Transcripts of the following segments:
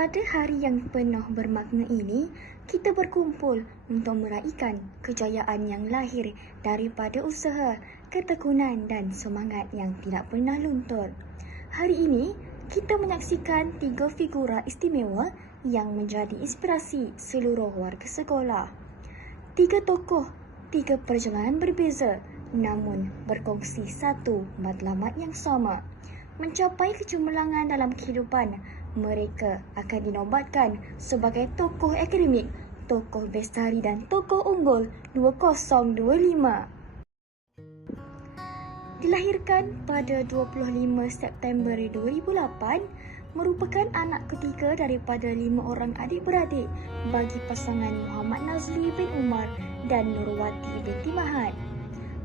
Pada hari yang penuh bermakna ini, kita berkumpul untuk meraihkan kejayaan yang lahir daripada usaha, ketekunan dan semangat yang tidak pernah luntur. Hari ini, kita menyaksikan 3 figura istimewa yang menjadi inspirasi seluruh warga sekolah. 3 tokoh, 3 perjalanan berbeza, namun berkongsi satu matlamat yang sama. Mencapai kecemerlangan dalam kehidupan, mereka akan dinobatkan sebagai tokoh akademik, tokoh bestari dan tokoh unggul 2025. Dilahirkan pada 25 September 2008, merupakan anak ketiga daripada 5 orang adik-beradik bagi pasangan Muhammad Nazli bin Umar dan Nurwati binti Mahad.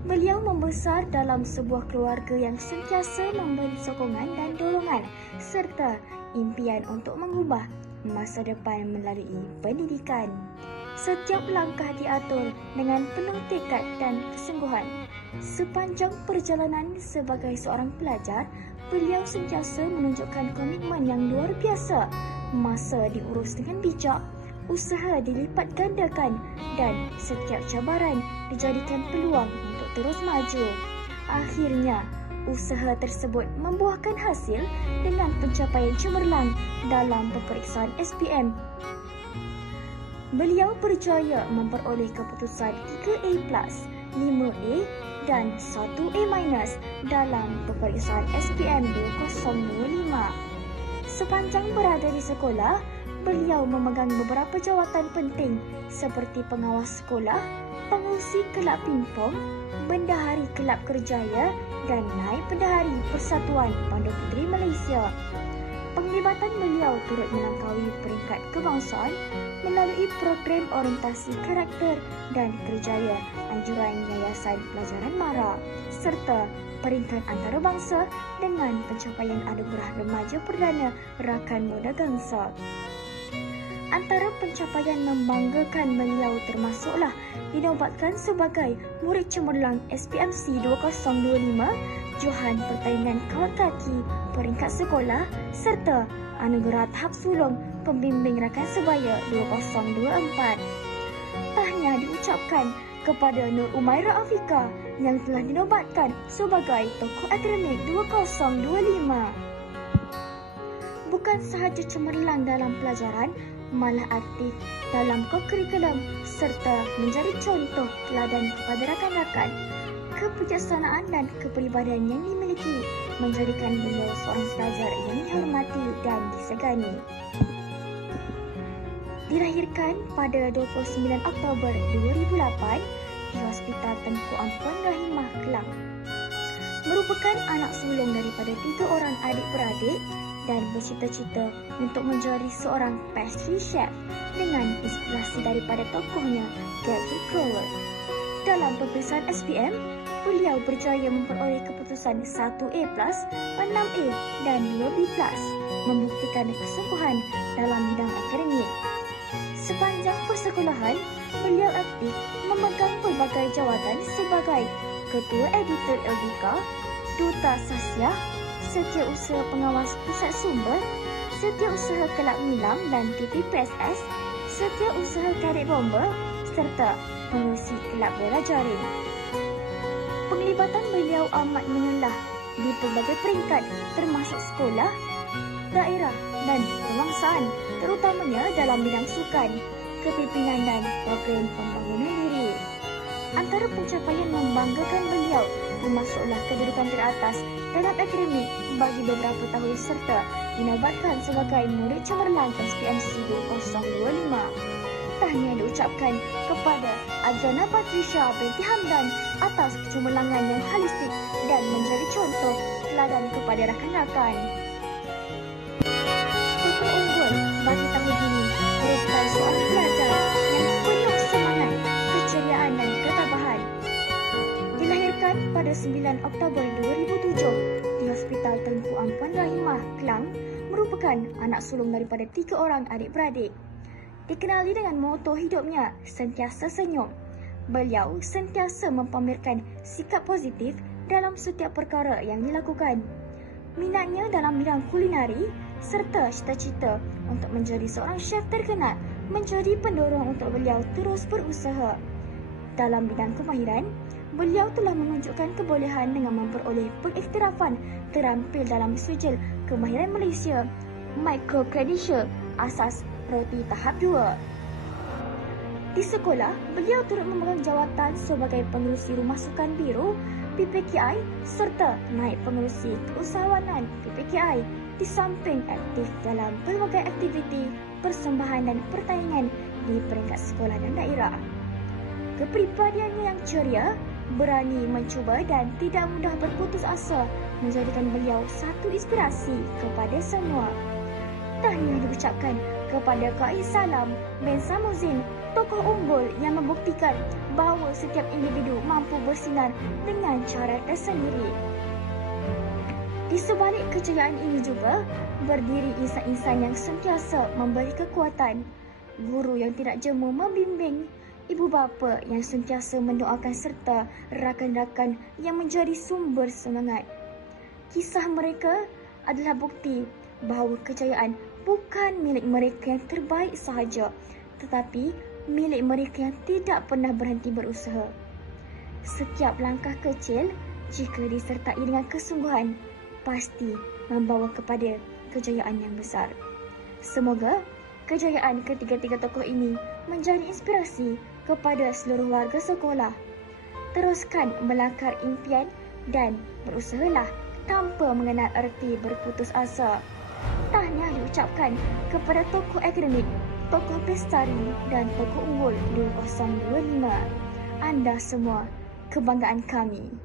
Beliau membesar dalam sebuah keluarga yang sentiasa memberi sokongan dan dorongan serta impian untuk mengubah masa depan melalui pendidikan. Setiap langkah diatur dengan penuh tekad dan kesungguhan. Sepanjang perjalanan sebagai seorang pelajar, beliau sentiasa menunjukkan komitmen yang luar biasa. Masa diurus dengan bijak, usaha dilipat gandakan dan setiap cabaran dijadikan peluang untuk terus maju. Akhirnya, usaha tersebut membuahkan hasil dengan pencapaian cemerlang dalam peperiksaan SPM. Beliau berjaya memperoleh keputusan 3A+, 5A dan 1A- dalam peperiksaan SPM 2025. Sepanjang berada di sekolah, beliau memegang beberapa jawatan penting seperti pengawas sekolah, pengurusi kelab pingpong, bendahari kelab kerjaya dan naib bendahari Persatuan Pandu Puteri Malaysia. Penglibatan beliau turut melangkaui peringkat kebangsaan melalui program orientasi karakter dan kerjaya anjuran Yayasan Pelajaran MARA serta peringkat antarabangsa dengan pencapaian anugerah remaja perdana Rakan Muda Gangsa. Antara pencapaian membanggakan beliau termasuklah dinobatkan sebagai murid cemerlang SPMC 2025, Johan Pertandingan Kawat Kaki peringkat sekolah serta anugerah tahap sulung pembimbing rakan sebaya 2024. Tahniah diucapkan kepada Nur Umairah Afika yang telah dinobatkan sebagai tokoh akademik 2025. Bukan sahaja cemerlang dalam pelajaran, malah aktif dalam kokurikulum serta menjadi contoh teladan kepada rakan-rakan. Kebijaksanaan dan kepribadian yang dimiliki menjadikan beliau seorang pelajar yang dihormati dan disegani. Dilahirkan pada 29 Oktober 2008 di Hospital Tengku Ampuan Rahimah, Kelang. Merupakan anak sulung daripada 3 orang adik-beradik dan bercita-cita untuk menjadi seorang pastry chef dengan inspirasi daripada tokohnya Gary Crowell. Dalam peperiksaan SPM, beliau berjaya memperoleh keputusan 1A+, 6A dan 2B+, membuktikan kesungguhan dalam bidang akademik. Sepanjang persekolahan, beliau aktif memegang pelbagai jawatan sebagai Ketua Editor LDK, Duta Sasiah, Setiausaha Pengawas Pusat Sumber, Setiausaha Kelab Milang dan TPPSS, Setiausaha Kadet Bomba serta pengurusi Kelab Bola Jaring. Penglibatan beliau amat menyulah di pelbagai peringkat termasuk sekolah, daerah dan kebangsaan, terutamanya dalam bidang sukan, kepimpinan dan program pembangunan diri. Antara pencapaian membanggakan beliau termasuklah kedudukan teratas dalam akademik bagi beberapa tahun serta dinobatkan sebagai murid cemerlang SPMC 2025. Tahniah diucapkan kepada Adriana Patricia binti Hamdan atas kecemerlangan yang holistik dan menjadi contoh teladan kepada rakan-rakan. Tokoh unggul bagi tahun ini merupakan seorang pelajar yang penuh semangat, keceriaan dan ketabahan. Dilahirkan pada 9 Oktober 2007 di Hospital Tengku Ampuan Rahimah, Kelang, merupakan anak sulung daripada 3 orang adik-beradik. Dikenali dengan moto hidupnya, sentiasa senyum. Beliau sentiasa mempamerkan sikap positif dalam setiap perkara yang dilakukan. Minatnya dalam bidang kulinari serta cita-cita untuk menjadi seorang chef terkenal menjadi pendorong untuk beliau terus berusaha. Dalam bidang kemahiran, beliau telah menunjukkan kebolehan dengan memperoleh pengiktirafan terampil dalam sijil kemahiran Malaysia Microcredential asas roti tahap 2. Di sekolah, beliau turut memegang jawatan sebagai pengerusi Rumah Sukan Biru PPKI serta naib pengerusi keusahawanan PPKI di samping aktif dalam pelbagai aktiviti persembahan dan pertandingan di peringkat sekolah dan daerah. Kepribadiannya yang ceria, berani mencuba dan tidak mudah berputus asa menjadikan beliau satu inspirasi kepada semua. Tahniah diucapkan kepada Kak Salam bin Samuzin, tokoh unggul yang membuktikan bahawa setiap individu mampu bersinar dengan cara tersendiri. Di sebalik kejayaan ini juga, berdiri insan-insan yang sentiasa memberi kekuatan, guru yang tidak jemu membimbing, ibu bapa yang sentiasa mendoakan serta rakan-rakan yang menjadi sumber semangat. Kisah mereka adalah bukti bahawa kejayaan bukan milik mereka yang terbaik sahaja, tetapi milik mereka yang tidak pernah berhenti berusaha. Setiap langkah kecil, jika disertai dengan kesungguhan, pasti membawa kepada kejayaan yang besar. Semoga kejayaan ketiga-tiga tokoh ini menjadi inspirasi kepada seluruh warga sekolah. Teruskan melangkah impian dan berusahalah tanpa mengenal erti berputus asa. Tahniah diucapkan kepada tokoh akademik, tokoh pelestari dan tokoh unggul 2025. Anda semua kebanggaan kami.